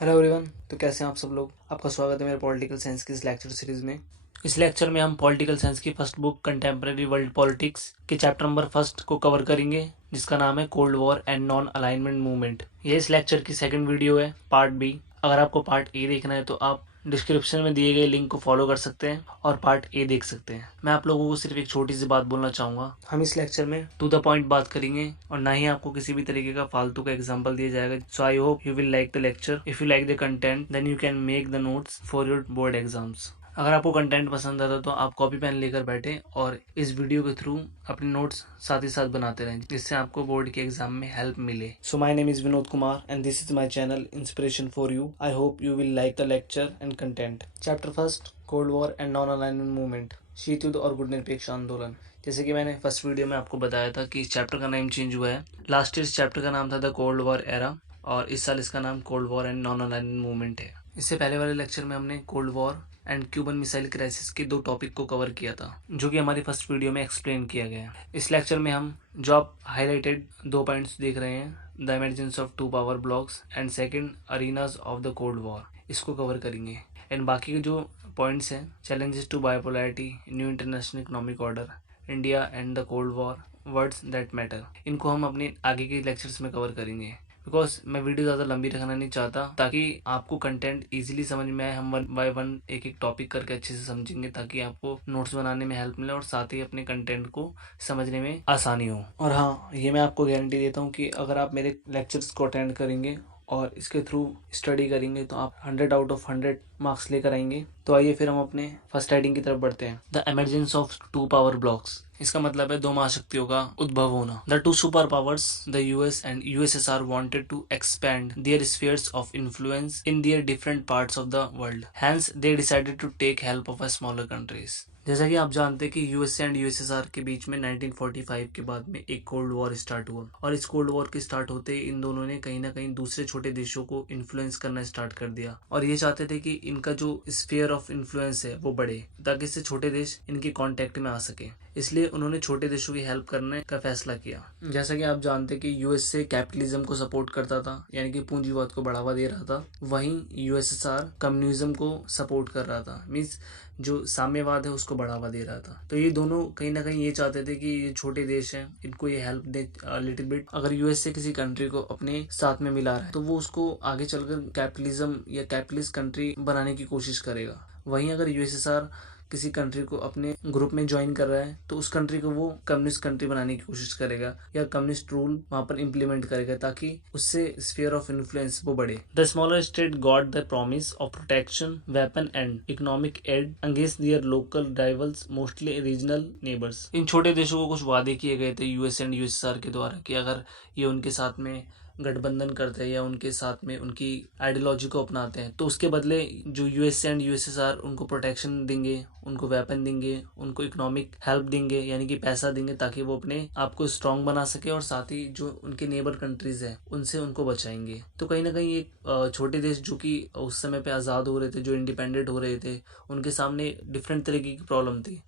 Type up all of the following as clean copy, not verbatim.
Hello everyone. तो कैसे हैं आप सब लोग। आपका स्वागत है मेरे पॉलिटिकल साइंस की इस लेक्चर सीरीज में। इस लेक्चर में हम पॉलिटिकल साइंस की first book contemporary world politics के चैप्टर नंबर 1 को कवर करेंगे, जिसका नाम है cold war and non alignment movement. ये इस लेक्चर की सेकंड वीडियो है, पार्ट बी। अगर आपको पार्ट ए देखना है तो आप डिस्क्रिप्शन में दिए गए लिंक को फॉलो कर सकते हैं और पार्ट ए देख सकते हैं। मैं आप लोगों को सिर्फ एक छोटी सी बात बोलना चाहूँगा, हम इस लेक्चर में टू द पॉइंट बात करेंगे और ना ही आपको किसी भी तरीके का फालतू का एग्जाम्पल दिया जाएगा। So I hope you will like the lecture. If you like the content then you can make the notes for your board exams. अगर आपको कंटेंट पसंद आता तो आप कॉपी पेन लेकर बैठे और इस वीडियो के थ्रू अपने नोट्स साथ ही साथ बनाते रहें, जिससे आपको बोर्ड के एग्जाम में हेल्प मिले। So my name is Vinod Kumar and this is my channel inspiration for you. I hope you will like the lecture and content. Chapter first, cold war and non alignment movement, शीत युद्ध और गुटनिरपेक्ष आंदोलन। जैसे कि मैंने first video में आपको बताया था कि इस चैप्टर का नाम चेंज हुआ है। लास्ट ईयर इस चैप्टर का नाम था द कोल्ड वॉर एरा और इस साल इसका नाम cold war and non alignment movement है। इससे पहले वाले लेक्चर में हमने cold war and Cuban missile crisis के दो टॉपिक को कवर किया था, जो कि हमारी फर्स्ट वीडियो में एक्सप्लेन किया गया है। इस लेक्चर में हम जो आप हाईलाइटेड दो पॉइंट्स देख रहे हैं, the emergence of two power blocs and second arenas of the cold war, इसको कवर करेंगे। एंड बाकी के जो पॉइंट्स हैं, challenges to bipolarity, new international economic order, India and the cold war, words that matter, इनको हम अपने आगे के लेक्चर्स में कवर करेंगे। बिकॉज मैं वीडियो ज़्यादा लंबी रखना नहीं चाहता, ताकि आपको कंटेंट इजीली समझ में आए। हम वन बाय वन एक एक टॉपिक करके अच्छे से समझेंगे, ताकि आपको नोट्स बनाने में हेल्प मिले और साथ ही अपने कंटेंट को समझने में आसानी हो। और हाँ, ये मैं आपको गारंटी देता हूँ कि अगर आप मेरे लेक्चर्स को अटेंड करेंगे और इसके थ्रू स्टडी करेंगे तो आप 100 आउट ऑफ 100 मार्क्स लेकर आएंगे। तो आइए फिर हम अपने फर्स्ट हेडिंग की तरफ बढ़ते हैं, the emergence of two power blocs. इसका मतलब है दो महाशक्तियों का उद्भव होना। The two super powers, the US and USSR wanted to expand their spheres of influence in their different parts of the world, hence they decided to take help of a smaller countries. जैसा कि आप जानते हैं कि US and USSR के बीच में 1945 के बाद में एक कोल्ड वॉर स्टार्ट हुआ और इस कोल्ड वॉर के स्टार्ट होते ही इन दोनों ने कहीं ना कहीं दूसरे छोटे देशों को इन्फ्लुएंस करना स्टार्ट कर दिया और ये चाहते थे कि इनका जो स्फीयर ऑफ इन्फ्लुएंस है वो बढ़े, ताकि इससे छोटे देश इनके कांटेक्ट में आ सके। इसलिए उन्होंने छोटे देशों की हेल्प करने का फैसला किया। जैसा कि आप जानते हैं कि यूएस से कैपिटलिज्म को सपोर्ट करता था, यानी कि पूंजीवाद को बढ़ावा दे रहा था, वहीं यूएसएसआर कम्युनिज्म को सपोर्ट कर रहा था, मीन्स जो साम्यवाद है उसको बढ़ावा दे रहा था। तो ये दोनों कहीं ना कहीं ये चाहते थे कि ये छोटे देश हैं, इनको ये हेल्प दे लिटिल बिट। अगर यूएस से किसी कंट्री को अपने साथ में मिला रहा है तो वो उसको आगे चलकर कैपिटलिज्म या कैपिटलिस्ट कंट्री बनाने की कोशिश करेगा। वहीं अगर यूएसएसआर किसी कंट्री को अपने ग्रुप में ज्वाइन कर रहा है तो उस कंट्री को वो कम्युनिस्ट कंट्री बनाने की कोशिश करेगा या कम्युनिस्ट रूल वहां पर इम्प्लीमेंट करेगा, ताकि उससे स्फीयर ऑफ इन्फ्लुएंस वो बढ़े। The smaller state got the promise of protection, weapon and economic aid against their local rivals, mostly regional neighbours. इन छोटे देशों को कुछ वादे किए गए थे यूएस एंड यूएसएसआर के द्वारा कि अगर ये उनके साथ में गठबंधन करते हैं या उनके साथ में उनकी आइडियोलॉजी को अपनाते हैं तो उसके बदले जो यूएस एंड यूएसएसआर उनको प्रोटेक्शन देंगे, उनको वेपन देंगे, उनको इकोनॉमिक हेल्प देंगे, यानी कि पैसा देंगे, ताकि वो अपने आप को स्ट्रांग बना सके और साथ ही जो उनके नेबर कंट्रीज हैं उनसे उनको बचाएंगे। तो कहीं ना कहीं एक छोटे देश जो कि उस समय पे आज़ाद हो रहे थे, जो इंडिपेंडेंट हो रहे थे, उनके सामने डिफरेंट तरीके की प्रॉब्लम थी।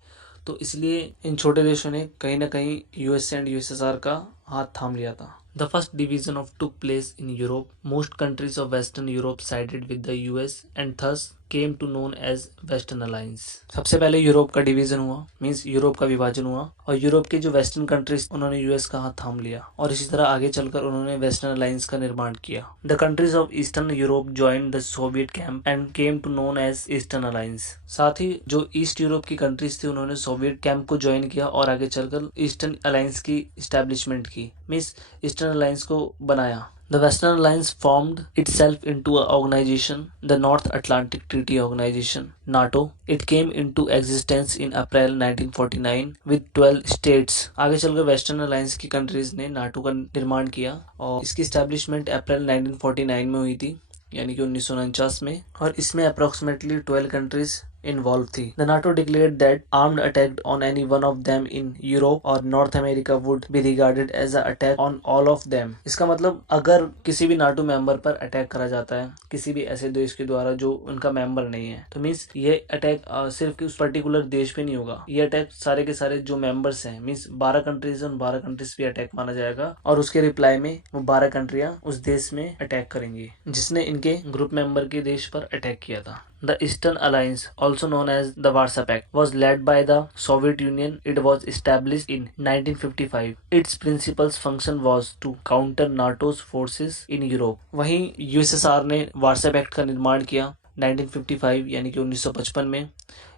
तो इसलिए इन छोटे देशों ने कहीं ना कहीं यूएस एंड यूएसएसआर का हाथ थाम लिया था। The first division of took place in Europe. Most countries of Western Europe sided with the US and thus came to known as Western Alliance. सबसे पहले यूरोप का डिवीजन हुआ, मीन्स यूरोप का विभाजन हुआ और यूरोप के जो वेस्टर्न कंट्रीज उन्होंने यूएस का हाथ थाम लिया और इसी तरह आगे चलकर उन्होंने वेस्टर्न अलायंस का निर्माण किया। The countries of Eastern Europe joined the Soviet camp and came to known as eastern alliance. साथ ही जो ईस्ट यूरोप की कंट्रीज थी उन्होंने सोवियत कैंप को ज्वाइन किया और आगे चलकर ईस्टर्न अलायंस की इस्टेब्लिशमेंट की, मीन्स ईस्टर्न अलायंस को बनाया। The Western Alliance formed itself into a organization, the North Atlantic Treaty Organization, NATO. It came into existence in April 1949 with 12 states. आगे चलकर वेस्टर्न अलायंस की कंट्रीज ने NATO का निर्माण किया और इसकी स्टैब्लिशमेंट अप्रैल 1949 में हुई थी, यानी कि 1949 में, और इसमें अप्रोक्सीमेटली 12 कंट्रीज इन्वॉल्व थी। The NATO declared that armed attack on any one of them in Europe और North America would be regarded as a attack on all of them. इसका मतलब अगर किसी भी नाटो मेंबर पर अटैक करा जाता है किसी भी ऐसे देश के द्वारा जो उनका मेंबर नहीं है, तो मीन्स ये अटैक सिर्फ उस पर्टिकुलर देश पे नहीं होगा, ये अटैक सारे के सारे जो मेंबर्स हैं, मीन्स 12 कंट्रीज है, उन 12 कंट्रीज पे अटैक माना जाएगा और उसके रिप्लाई में वो 12 कंट्रियां उस देश में अटैक करेंगी जिसने इनके ग्रुप मेंबर के देश पर अटैक किया था। The Eastern Alliance, also known as the Warsaw Pact, was led by the Soviet Union. It was established in 1955. Its principal function was to counter NATO's forces in Europe. वहीं USSR ने Warsaw pact का निर्माण किया 1955 यानी कि 1955 में।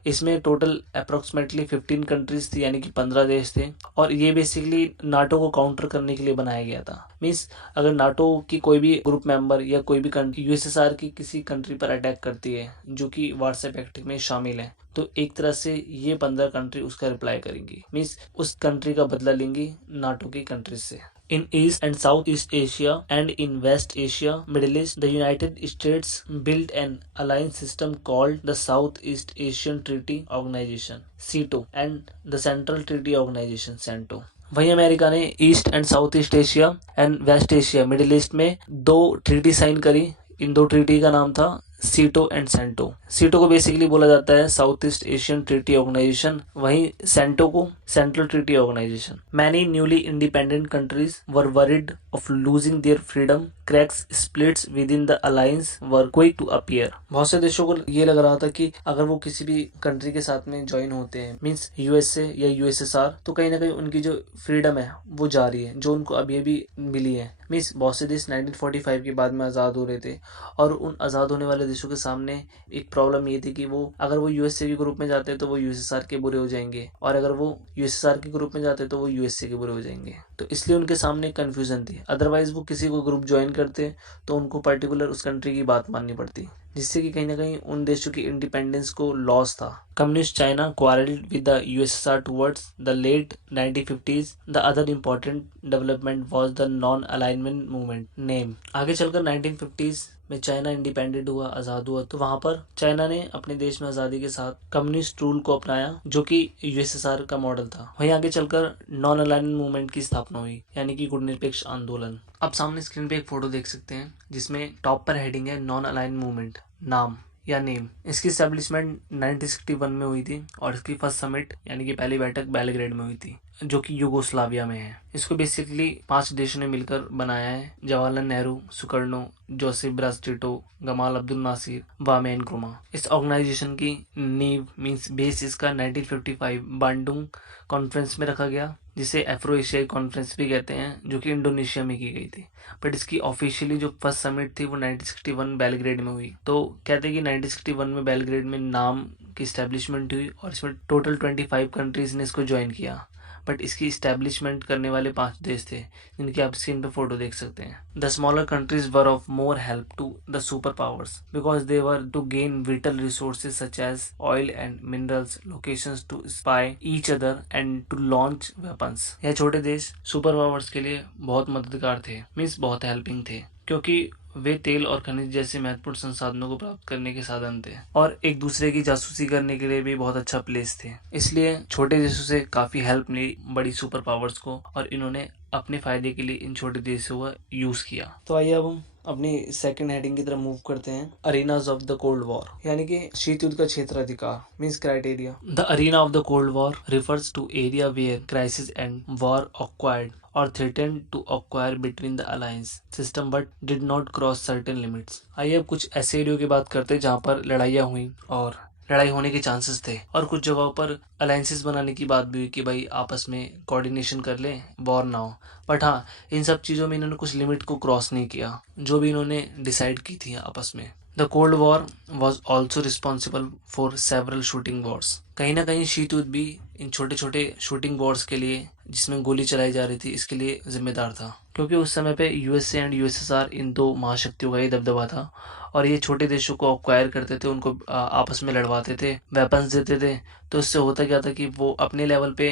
इसमें total approximately 15 countries थी यानी कि 15 देश थे और ये बेसिकली नाटो को काउंटर करने के लिए बनाया गया था। मीन्स अगर नाटो की कोई भी ग्रुप मेंबर या कोई भी कंट्री यूएसएसआर की किसी कंट्री पर अटैक करती है जो कि वार्सा पैक्ट में शामिल है, तो एक तरह से ये 15 कंट्री उसका रिप्लाई करेंगी, मीन्स उस कंट्री का बदला लेंगी नाटो की कंट्रीज से। In East and Southeast Asia and in West Asia, Middle East, the United States built an alliance system called the Southeast Asian Treaty Organization (SEATO) and the Central Treaty Organization (CENTO). वहीं America ने East and South East Asia and West Asia Middle East में 2 treaty sign करी। इन 2 treaty का नाम था सीटो and CentOS. सीटो को बेसिकली बोला जाता है South East Asian Treaty Organisation, वहीं सेंटो को Central Treaty Organisation. Many newly independent countries were worried of losing their freedom, cracks splits within the alliance were quick to appear. बहुत से देशों को ये लग रहा था कि अगर वो किसी भी कंट्री के साथ में ज्वाइन होते हैं, मीन्स यूएसए या यूएसएसआर, तो कहीं ना कहीं उनकी जो फ्रीडम है वो जा रही है जो उनको अभी अभी मिली है। मीन्स बहुत से देश 1945 के बाद में आज़ाद हो रहे थे और उन आज़ाद होने वाले देशों के सामने एक प्रॉब्लम ये थी कि वो अगर वो यूएसए के ग्रुप में जाते तो वो यूएसएसआर के बुरे हो जाएंगे और अगर वो यूएसएसआर के ग्रुप में जाते तो वो यूएसए के बुरे हो जाएंगे। तो इसलिए उनके सामने कंफ्यूजन थी। अदरवाइज वो किसी को ग्रुप ज्वाइन करते तो उनको पर्टिकुलर उस कंट्री की बात माननी पड़ती, जिससे कि कहीं ना कहीं उन देशों की इंडिपेंडेंस को लॉस था। Communist China quarreled with the USSR towards the late 1950s. The other important development was the non-alignment movement name. आगे चलकर 1950s में चाइना इंडिपेंडेंट हुआ, आज़ाद हुआ, तो वहाँ पर चाइना ने अपने देश में आज़ादी के साथ कम्युनिस्ट रूल को अपनाया जो कि यूएसएसआर का मॉडल था। वहीं आगे चलकर नॉन अलाइनमेंट मूवमेंट की स्थापना हुई यानी कि गुटनिरपेक्ष आंदोलन। अब सामने स्क्रीन पे एक फोटो देख सकते हैं जिसमें टॉप पर हेडिंग है नॉन अलाइन मूवमेंट, नाम या नेम। इसकी एस्टेब्लिशमेंट 1961 में हुई थी और इसकी फर्स्ट समिट यानी कि पहली बैठक बेलग्रेड में हुई थी जो कि यूगोस्लाविया में है। इसको बेसिकली 5 देशों ने मिलकर बनाया है, Jawaharlal Nehru, Sukarno, Josip Broz Tito, Gamal Abdul Nasser, Kwame Nkrumah. इस ऑर्गेनाइजेशन की नींव मींस बेस इसका 1955 बांडुंग कॉन्फ्रेंस में रखा गया, जिसे एफ्रो एशियाई कॉन्फ्रेंस भी कहते हैं, जो कि इंडोनेशिया में की गई थी। बट इसकी ऑफिशियली जो फर्स्ट समिट थी वो 1961 बेलग्रेड में हुई। तो कहते हैं कि 1961 में बेलग्रेड में नाम की स्टैब्लिशमेंट हुई और इसमें टोटल 25 कंट्रीज ने इसको ज्वाइन किया। बट इसकी इस्टेब्लिशमेंट करने वाले 5 देश थे जिनकी आप स्क्रीन पे फोटो देख सकते हैं। The smaller countries were of more help to the super powers because they were to gain vital resources such as oil and minerals, locations to spy each other and to launch weapons. यह छोटे देश super powers के लिए बहुत मददगार थे, means बहुत helping थे, क्योंकि वे तेल और खनिज जैसे महत्वपूर्ण संसाधनों को प्राप्त करने के साधन थे और एक दूसरे की जासूसी करने के लिए भी बहुत अच्छा प्लेस थे। इसलिए छोटे देशों से काफी हेल्प मिली बड़ी सुपर पावर्स को और इन्होंने अपने फायदे के लिए इन छोटे देशों का यूज किया। तो आइए अब हम अपनी सेकंड हेडिंग की तरफ मूव करते हैं, arenas of the cold war यानी कि शीत युद्ध का क्षेत्राधिकार means criteria. The arena of the cold war refers to area where crisis and war occurred or threatened to acquire between the alliance system but did not cross certain limits। आइए अब कुछ ऐसे एरियो की बात करते हैं जहाँ पर लड़ाइयाँ हुई और लड़ाई होने के चांसेस थे और कुछ जगहों पर अलायंसेस बनाने की बात भी हुई कि भाई आपस में कोऑर्डिनेशन कर लें, वॉर ना हो। बट हाँ, इन सब चीज़ों में इन्होंने कुछ लिमिट को क्रॉस नहीं किया जो भी इन्होंने डिसाइड की थी आपस में। The cold war was also responsible for several shooting Wars. कहीं ना कहीं शीत युद्ध भी इन छोटे छोटे शूटिंग वॉर्स के लिए, जिसमें गोली चलाई जा रही थी, इसके लिए जिम्मेदार था, क्योंकि उस समय पे यूएसए एंड यूएसएसआर इन 2 महाशक्तियों का ही दबदबा था और ये छोटे देशों को अक्वायर करते थे, उनको आपस में लड़वाते थे, वेपन्स देते थे। तो इससे होता क्या था कि वो अपने लेवल पे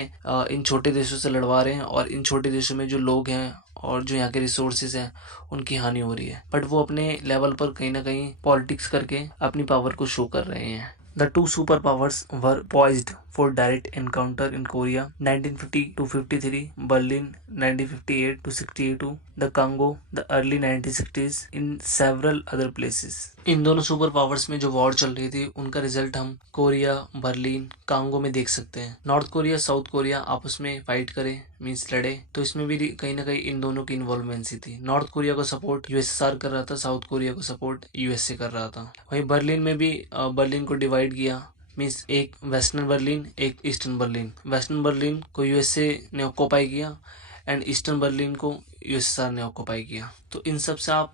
इन छोटे देशों से लड़वा रहे हैं और इन छोटे देशों में जो लोग हैं और जो यहाँ के रिसोर्सेज हैं उनकी हानि हो रही है। बट वो अपने लेवल पर कहीं ना कहीं पॉलिटिक्स करके अपनी पावर को शो कर रहे हैं। The two superpowers were poised for direct encounter in Korea 1950 to 53, Berlin 1958 to 62, the Congo the early 1960s, in several other places. इन दोनों सुपर पावर्स में जो वॉर चल रही थी उनका रिजल्ट हम कोरिया, बर्लिन, कांगो में देख सकते हैं। नॉर्थ कोरिया, साउथ कोरिया आपस में फाइट करे, मीन्स लड़े, तो इसमें भी कहीं ना कहीं इन दोनों की इन्वॉल्वमेंसी थी। नॉर्थ कोरिया को सपोर्ट यूएसएसआर कर रहा था, साउथ कोरिया को सपोर्ट यूएसए कर रहा था। वहीं बर्लिन में भी बर्लिन को डिवाइड किया, मीन्स एक वेस्टर्न बर्लिन, एक ईस्टर्न बर्लिन। वेस्टर्न बर्लिन को यूएसए ने ऑक्यूपाई किया एंड ईस्टर्न बर्लिन को यूएसएसआर ने ऑक्यूपाई किया। तो इन सब से आप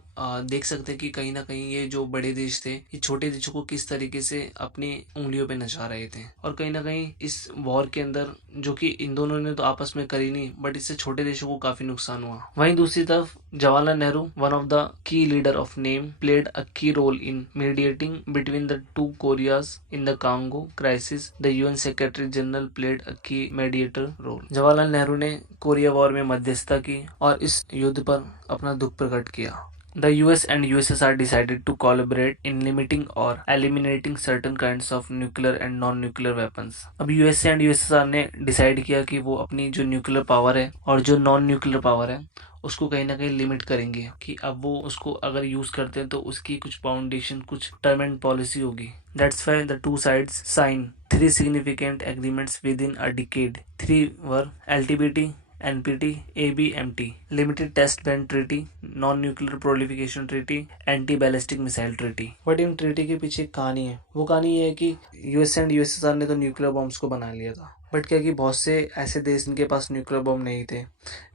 देख सकते हैं कि कहीं ना कहीं ये जो बड़े देश थे, ये छोटे देशों को किस तरीके से अपनी उंगलियों पे नचा रहे थे। और कहीं ना कहीं इस वॉर के अंदर, जो कि इन दोनों ने तो आपस में करी नहीं, बट इससे छोटे देशों को काफी नुकसान हुआ। वहीं दूसरी तरफ Jawaharlal Nehru, one of the key leader of NAM, played a key role in mediating between the two Koreas in the Congo crisis. The UN secretary general played a key mediator role. Jawaharlal Nehru ने कोरिया वॉर में मध्यस्थता की और इस युद्ध पर अपना दुख प्रकट किया। The US and USSR decided to collaborate in limiting or eliminating certain kinds of nuclear and non-nuclear weapons. अब USA and USSR ने डिसाइड किया कि वो अपनी जो न्यूक्लियर पावर है और जो नॉन न्यूक्लियर पावर है उसको कहीं ना कहीं लिमिट करेंगे, कि अब वो उसको अगर यूज करते हैं तो उसकी कुछ फाउंडेशन, कुछ टर्म एंड पॉलिसी होगी। That's why the two sides signed 3 significant agreements within a decade. 3 were LTBT, NPT, ABMT, Limited Test Ban Treaty, Non-Nuclear Proliferation Treaty, Anti-Ballistic Missile Treaty. But in treaty के पीछे एक कहानी है। वो कहानी ये है कि यूएस एंड यूएसएसआर ने तो न्यूक्लियर बॉम्ब्स को बना लिया था, बट क्या कि बहुत से ऐसे देश जिनके पास न्यूक्लियर बॉम्ब नहीं थे,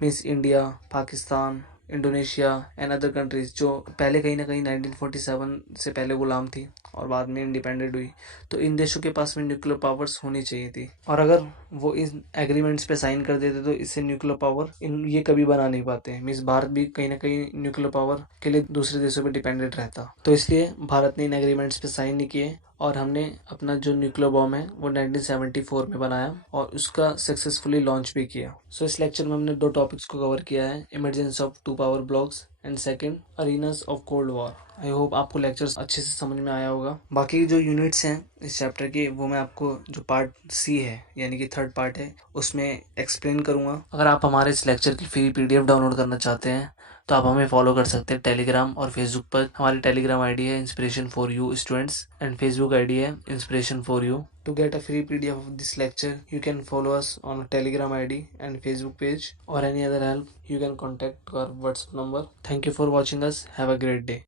means India, Pakistan, Indonesia and other countries, जो पहले कहीं ना कहीं 1947 से पहले गुलाम थी और बाद में इंडिपेंडेंट हुई, तो इन देशों के पास में न्यूक्लियर पावर्स होनी चाहिए थी। और अगर वो इन एग्रीमेंट्स पे साइन कर देते तो इससे न्यूक्लियर पावर ये कभी बना नहीं पाते। मीन्स भारत भी कहीं ना कहीं न्यूक्लियर पावर के लिए दूसरे देशों पे डिपेंडेंट रहता। तो इसलिए भारत ने इन एग्रीमेंट्स पे साइन नहीं किए और हमने अपना जो न्यूक्लियर बॉम्ब है वो 1974 में बनाया और उसका सक्सेसफुली लॉन्च भी किया। सो इस लेक्चर में हमने 2 टॉपिक्स को कवर किया है, emergence of 2 power blocs and second arenas of cold war. I hope आपको लेक्चर्स अच्छे से समझ में आया होगा। बाकी जो यूनिट्स हैं इस चैप्टर के, वो मैं आपको जो पार्ट सी है यानी कि 3rd पार्ट है उसमें एक्सप्लेन करूंगा। अगर आप हमारे इस लेक्चर की फ्री पीडीएफ डाउनलोड करना चाहते हैं तो आप हमें फॉलो कर सकते हैं टेलीग्राम और फेसबुक पर। हमारी टेलीग्राम आईडी है inspiration for you students and Facebook ID है inspiration for you. To get a free PDF of this lecture, you can follow us on a Telegram ID and Facebook page, or any other help you can contact our WhatsApp number. Thank you for watching us. Have a great day.